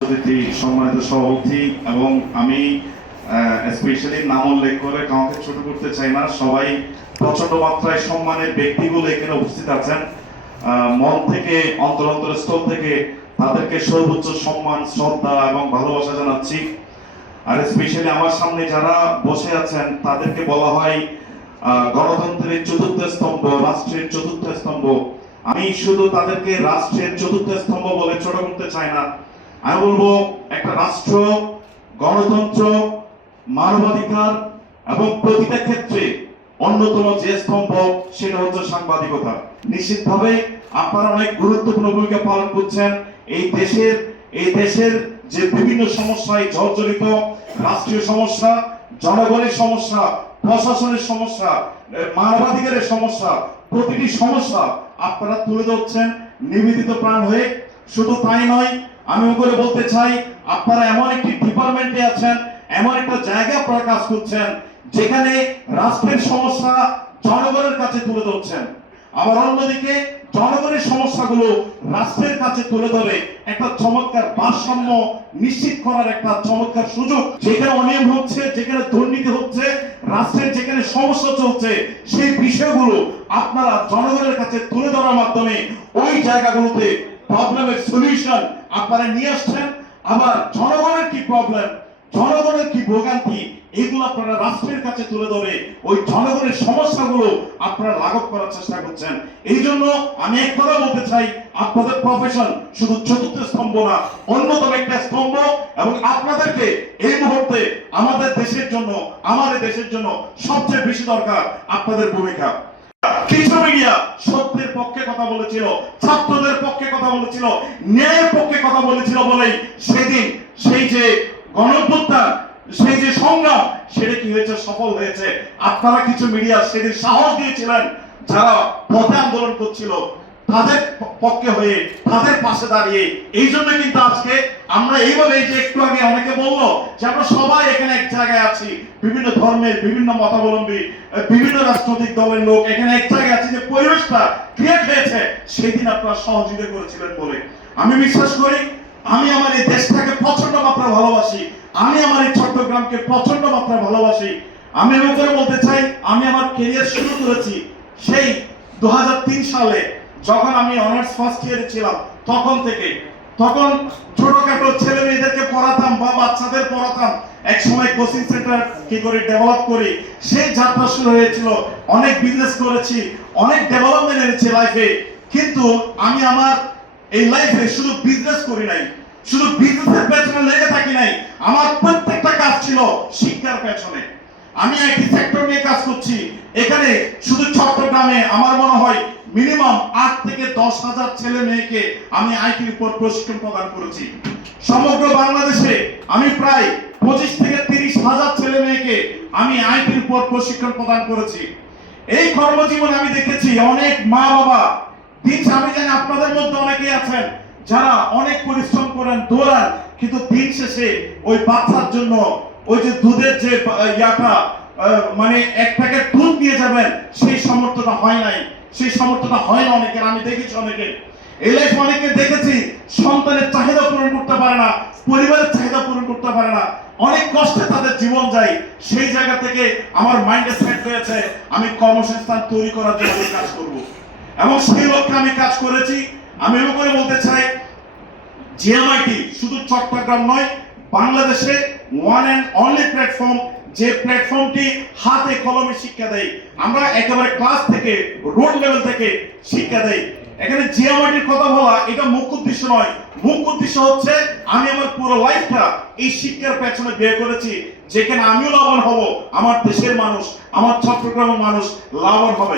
সম্মানিত সভাপতি এবং আমি স্পেশালি নাম উল্লেখ করে কাউকে ছোট করতে চাই না। সবাই প্রচন্ড মাত্রায় সম্মানের ব্যক্তিগুলো এখানে উপস্থিত আছেন। মন থেকে অন্তরস্থল থেকে তাদেরকে সর্বোচ্চ সম্মান, শ্রদ্ধা এবং ভালোবাসা জানাচ্ছি। আর স্পেশালি আমার সামনে যারা বসে আছেন তাদেরকে বলা হয় গণতন্ত্রের চতুর্থ স্তম্ভ, রাষ্ট্রের চতুর্থ স্তম্ভ। আমি শুধু তাদেরকে রাষ্ট্রের চতুর্থ স্তম্ভ বলে ছোট করতে চাই না, আমি বলবো একটা রাষ্ট্র, গণতন্ত্র, মানবাধিকার এবং প্রতিটা ক্ষেত্রে অন্যতম যে স্তম্ভ সেটা হচ্ছে সাংবাদিকতা। নিশ্চিতভাবে আপনারা অনেক গুরুত্বপূর্ণ ভূমিকা পালন করছেন। এই দেশের যে বিভিন্ন সমস্যায় জর্জরিত, রাষ্ট্রীয় সমস্যা, জনগণের সমস্যা, প্রশাসনের সমস্যা, মানবাধিকারের সমস্যা, প্রতিটি সমস্যা আপনারা তুলে ধরছেন নিবেদিত প্রাণ হয়ে। শুধু তাই নয়, আমি করে বলতে চাই আপনারা এমন একটি ডিপার্টমেন্টে আছেন, এমন একটা জায়গায় আপনারা কাজ করছেন যেখানে রাষ্ট্রের সমস্যা জনগণের কাছে তুলে ধরছেন। আবার অন্যদিকে জনগণের সমস্যাগুলো রাষ্ট্রের কাছে তুলে ধরে একটা চমৎকার ভারসাম্য নিশ্চিত করার একটা চমৎকার সুযোগ। যেখানে অনিয়ম হচ্ছে, যেখানে দুর্নীতি হচ্ছে, রাষ্ট্রের যেখানে সমস্যা চলছে, সেই বিষয়গুলো আপনারা জনগণের কাছে তুলে ধরার মাধ্যমে ওই জায়গাগুলোতে প্রবলেমের সলিউশন আপনারা নিয়ে আসছেন। আবার জনগণের কি প্রবলেম, জনগণের কি ভোগান্তি, এগুলো আপনারা রাষ্ট্রের কাছে তুলে ধরে ওই জনগণের সমস্যাগুলো আপনারা লাঘব করার চেষ্টা করছেন। এই জন্য আমি এক কথা বলতে চাই, আপনাদের প্রফেশন শুধু চতুর্থ স্তম্ভ না, অন্যতম একটা স্তম্ভ। এবং আপনাদেরকে এই মুহূর্তে আমাদের দেশের জন্য সবচেয়ে বেশি দরকার আপনাদের ভূমিকা। কিছু মিডিয়া সত্যের পক্ষে কথা বলেছিল, ছাত্রদের পক্ষে কথা বলেছিল, ন্যায়ের পক্ষে কথা বলেছিল বলেই সেদিন সেই যে গণঅভ্যুত্থান, সেই যে সংগ্রাম, সেটা কি হয়েছে, সফল হয়েছে। আপনারা কিছু মিডিয়া সেদিন সাহস দিয়েছিলেন, যারা পথে আন্দোলন করছিল তাদের পক্ষে হয়ে, তাদের পাশে দাঁড়িয়ে। এই জন্য কিন্তু আজকে আমরা এইভাবে, এই যে একটু আগে অনেকে বললো যে আমরা সবাই এখানে এক জায়গায় আছি, বিভিন্ন ধর্মের, বিভিন্ন মতাবলম্বী, বিভিন্ন রাজনৈতিক দলের লোক এখানে এক জায়গায় আছি, যে পরিবেশটা ক্রিয়েট হয়েছে সেদিন আপনারা সহযোগিতা করেছিলেন বলে আমি বিশ্বাস করি। আমি আমার এই দেশটাকে প্রচন্ড মাত্রা ভালোবাসি, আমি আমার এই চট্টগ্রামকে প্রচন্ড মাত্রা ভালোবাসি। আমি এমন করে বলতে চাই, আমি আমার ক্যারিয়ার শুরু করেছি সেই 2003 সালে, যখন আমি অনার্স ফার্স্ট ইয়ারে ছিলাম। তখন ছোটখাটো ছেলে মেয়েদেরকে পড়াতাম বা বাচ্চাদের পড়াতাম। এক সময় কোচিং সেন্টার কি করে ডেভেলপ করি, সেই যাত্রা শুরু হয়েছিল। অনেক বিজনেস করেছি, অনেক ডেভেলপমেন্ট এনেছি লাইফে। কিন্তু আমি আমার এই লাইফে শুধু বিজনেস করি নাই, শুধু বিজনেসের পেছনে লেগে থাকি নাই। আমার প্রত্যেকটা কাজ ছিল শিক্ষার পেছনে। আমি আইটি সেক্টর নিয়ে কাজ করছি। এখানে শুধু চট্টগ্রামে আমার মনে হয় মিনিমাম 8 থেকে 10,000 ছেলে মেয়েকে আমি আইটির উপর প্রশিক্ষণ প্রদান করেছি। সমগ্র বাংলাদেশে আমি প্রায় 25 থেকে 30,000 ছেলে মেয়েকে আমি আইটির উপর প্রশিক্ষণ প্রদান করেছি। এই কর্মজীবনে আমি দেখেছি অনেক মা বাবা, আমি জানি আপনাদের মধ্যে অনেকেই আছেন যারা অনেক পরিশ্রম করেন, দৌড়ান, কিন্তু দিন শেষে ওই বাচ্চার জন্য ওই যে দুধের যে মানে এক প্যাকেট দুধ নিয়ে যাবেন, সেই সামর্থ্যটা হয় নাই, সেই সামর্থ্যটা হয় না অনেকের। আমি দেখেছি অনেকে এই লাইফ, অনেকে দেখেছি সন্তানের চাহিদা পূরণ করতে পারে না, পরিবারের চাহিদা পূরণ করতে পারে না, অনেক কষ্টে তাদের জীবন যায়। সেই জায়গা থেকে আমার মাইন্ডে সেট হয়েছে আমি কর্মসংস্থান তৈরি করার জন্য কাজ করব, এবং সেই লক্ষ্যে আমি কাজ করেছি। আমি এমন করে বলতে চাই, জিএমআইটি শুধু চট্টগ্রাম নয়, বাংলাদেশে ওয়ান অ্যান্ড অনলি প্ল্যাটফর্ম, যে প্ল্যাটফর্মটি হাতে কলমে শিক্ষা দেয়। আমরা একেবারে ক্লাস থেকে, রোড লেভেল থেকে শিক্ষা দেয়। এখানে জিএমআইটির কথা বলা এটা মুখ্য উদ্দেশ্য নয়। মুখ্য উদ্দেশ্য হচ্ছে আমি আমার পুরো লাইফটা এই শিক্ষার পেছনে ব্যয় করেছি, যেখানে আমিও লাভবান হব, আমার দেশের মানুষ, আমার চট্টগ্রামের মানুষ লাভবান হবে।